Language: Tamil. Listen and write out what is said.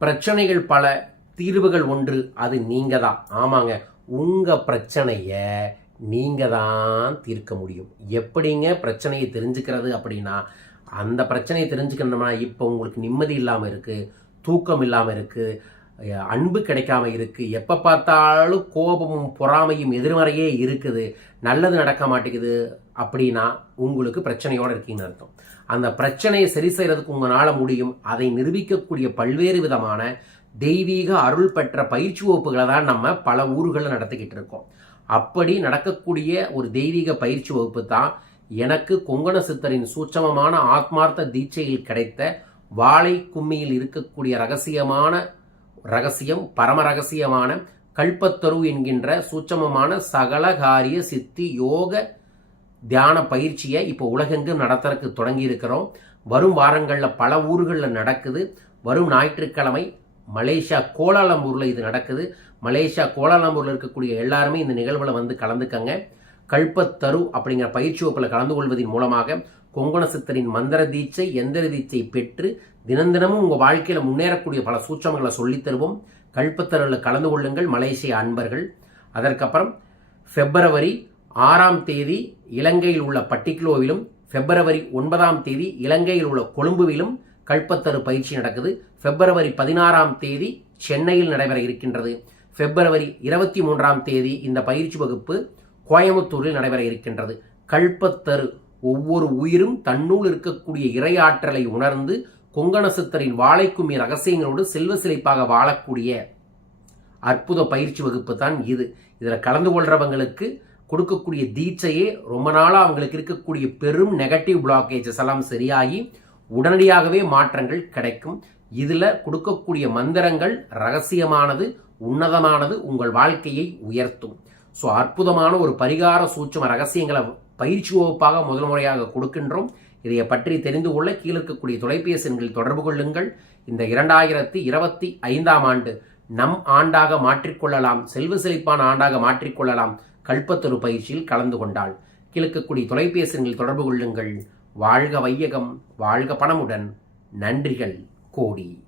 பிரச்சனைகள் பல தீர்வுகள் ஒன்று அது நீங்கள் தான் ஆமாங்க உங்கள் பிரச்சனையை நீங்கள் தான் தீர்க்க முடியும். எப்படிங்க பிரச்சனையை தெரிஞ்சுக்கிறது அப்படின்னா அந்த பிரச்சனையை தெரிஞ்சுக்கணும்னா இப்போ உங்களுக்கு நிம்மதி இல்லாமல் இருக்குது தூக்கம் இல்லாமல் இருக்குது அன்பு கிடைக்காம இருக்கு. எப்போ பார்த்தாலும் கோபமும் பொறாமையும் எதிர்மறையே இருக்குது. நல்லது நடக்க மாட்டேங்குது அப்படின்னா உங்களுக்கு பிரச்சனையோடு இருக்கீங்கன்னு அர்த்தம். அந்த பிரச்சனையை சரி செய்யறதுக்கு உங்களால் முடியும். அதை நிரூபிக்கக்கூடிய பல்வேறு விதமான தெய்வீக அருள் பெற்ற பயிற்சி வகுப்புகளை தான் நம்ம பல ஊர்களில் நடத்திக்கிட்டு இருக்கோம். அப்படி நடக்கக்கூடிய ஒரு தெய்வீக பயிற்சி வகுப்பு தான் எனக்கு கொங்கண சித்தரின் சூட்சமமான ஆத்மார்த்த தீட்சையில் கிடைத்த வாழை கும்மியில் இருக்கக்கூடிய ரகசியமான ரகசியம் பரம ரகசியமான கல்பத்தரு என்கின்ற சூட்சமமான சகலகாரிய சித்தி யோக தியான பயிற்சியை இப்போ உலகெங்கும் நடத்துறதுக்கு தொடங்கி இருக்கிறோம் வரும் வாரங்களில் பல ஊர்களில் நடக்குது. வரும் ஞாயிற்றுக்கிழமை மலேசியா கோலாலம்பூரில் இது நடக்குது. மலேசியா கோலாலம்பூரில் இருக்கக்கூடிய எல்லாருமே இந்த நிகழ்வில் வந்து கலந்துக்கங்க. கல்பத்தரு அப்படிங்கிற பயிற்சி வகுப்பில் கலந்து கொள்வதன் மூலமாக கொங்கண சித்தரின் மந்திர தீட்சை எந்திர தீட்சை பெற்று தினந்தினமும் உங்கள் வாழ்க்கையில் முன்னேறக்கூடிய பல சூட்சமங்களை சொல்லித் தருவோம். கலந்து கொள்ளுங்கள் மலேசிய அன்பர்கள். அதற்கப்புறம் பிப்ரவரி ஆறாம் தேதி இலங்கையில் உள்ள பட்டிக்லோவிலும் பிப்ரவரி ஒன்பதாம் தேதி இலங்கையில் உள்ள கொழும்புவிலும் கல்பத்தரு பயிற்சி நடக்குது. பிப்ரவரி பதினாறாம் தேதி சென்னையில் நடைபெற இருக்கின்றது. பிப்ரவரி இருபத்தி மூன்றாம் தேதி இந்த பயிற்சி வகுப்பு கோயம்புத்தூரில் நடைபெற இருக்கின்றது. கல்பத்தரு ஒவ்வொரு உயிரும் தன்னுள் இருக்கக்கூடிய இறையாற்றலை உணர்ந்து கொங்கண சித்தரின் வாழைக்கும்மி ரகசியங்களோடு செல்வ செழிப்பாக வாழக்கூடிய அற்புத பயிற்சி வகுப்பு தான் இது. இதில் கலந்து கொள்றவங்களுக்கு கொடுக்கக்கூடிய தீட்சையே ரொம்ப நாளாக அவங்களுக்கு இருக்கக்கூடிய பெரும் நெகட்டிவ் பிளாக்கேஜஸ் எல்லாம் சரியாகி உடனடியாகவே மாற்றங்கள் கிடைக்கும். இதில் கொடுக்கக்கூடிய மந்திரங்கள் ரகசியமானது உன்னதமானது உங்கள் வாழ்க்கையை உயர்த்தும். ஸோ அற்புதமான ஒரு பரிகார சூட்சம ரகசியங்களை பயிற்சி வகுப்பாக முதல் முறையாக கொடுக்கின்றோம். இதை பற்றி தெரிந்து கொள்ள கீழே இருக்கக்கூடிய தொலைபேசி எண்களில் தொடர்பு கொள்ளுங்கள். இந்த இரண்டாயிரத்தி இருபத்தி ஐந்தாம் ஆண்டு நம் ஆண்டாக மாற்றிக்கொள்ளலாம் செல்வ செழிப்பான ஆண்டாக மாற்றிக்கொள்ளலாம் கல்பத்தொரு பயிற்சியில் கலந்து கொண்டாள். கிழக்கக்கூடிய தொலைபேசி எண்களில் தொடர்பு கொள்ளுங்கள். வாழ்க வையகம் வாழ்க பணமுடன். நன்றிகள் கோடி.